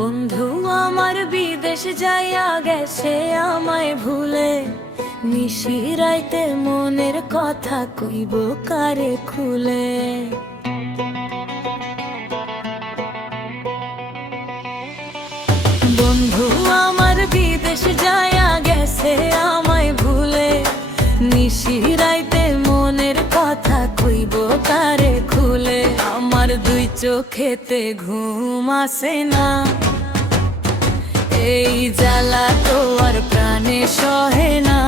বন্ধু আমার বিদেশ যাইয়া গেছে আমায় ভুলে, নিশিরাইতে মনের কথা কইব কারে খুলে। বন্ধু আমার বিদেশ যাইয়া গেছে আমায় ভুলে, নিশিরাইতে মনের কথা কইব কারে খুলে। আমার দুই চোখেতে ঘুম আসে না, এই জ্বালা তো আর প্রাণে সহে না।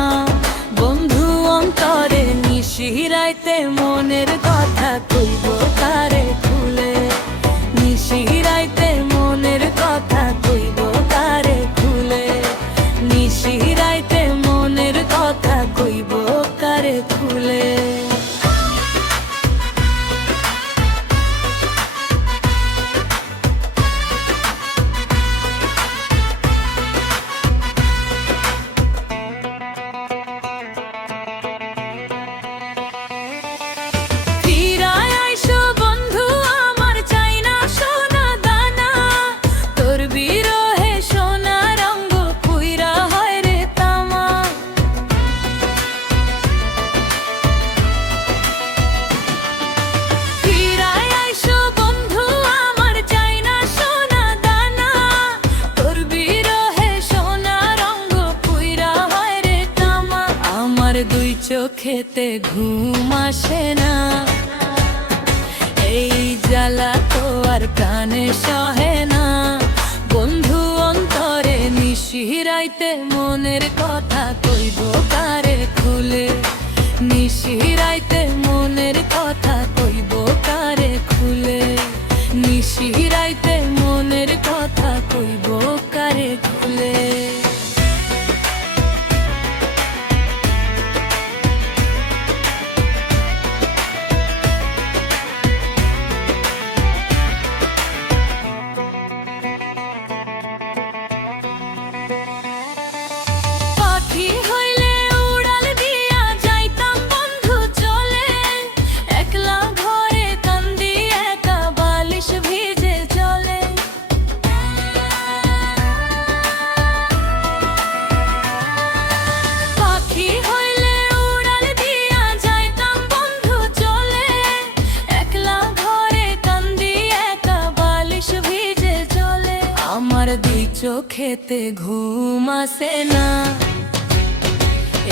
বন্ধু অন্তরে নিশিরাইতে মনের কথা কইব কারে খুলে, নিশিরাইতে মনের কথা কইব কারে খুলে, নিশিরাইতে মনের কথা কইব কারে খুলে। দুই চোখেতে ঘুম আসে না, এই জ্বালা তো আর প্রাণে সহে না। বন্ধু অন্তরে নিশিরাইতে মনের কথা কইব কারে খুলে, নিশিরাইতে মনের কথা কইব কারে খুলে, নিশিরাইতে মনের কথা কইব কারে খুলে। দুই চোখেতে ঘুম আসে না,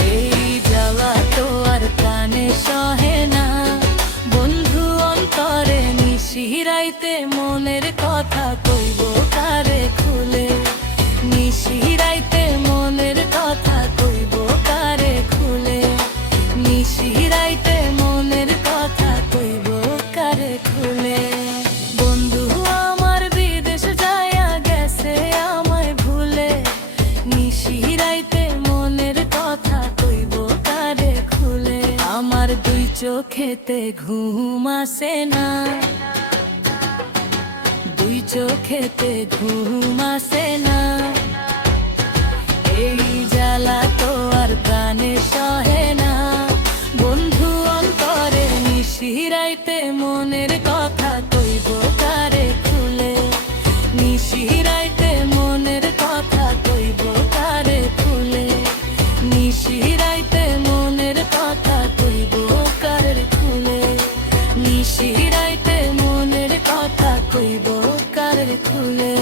এই জ্বালা তো আর প্রাণে সহে না। বন্ধু অন্তরে নিশিরাইতে মনের কথা কইব কারে খুলে, নিশিরাইতে মনের কথা কইব কারে খুলে, নিশিরাইতে মনের কথা কইব কারে খুলে। বন্ধু আমার বিদেশ যাইয়া গেছে আমায় ভুলে, নিশিরাইতে মনের কথা কইব কারে খুলে। আমার দুই চোখেতে ঘুম আসে না, দুই চোখেতে ঘুম আসে না, এই জ্বালা তো আর প্রাণে সহে না। বন্ধু অন্তরে নিশিরাইতে মনের কথা কইব কারে খুলে, নিশিরাইতে মনের কথা কইব কারে খুলে, নিশিরাইতে মনের কথা কইব কারে খুলে, নিশিরাইতে মনের কথা কইব কারে খুলে।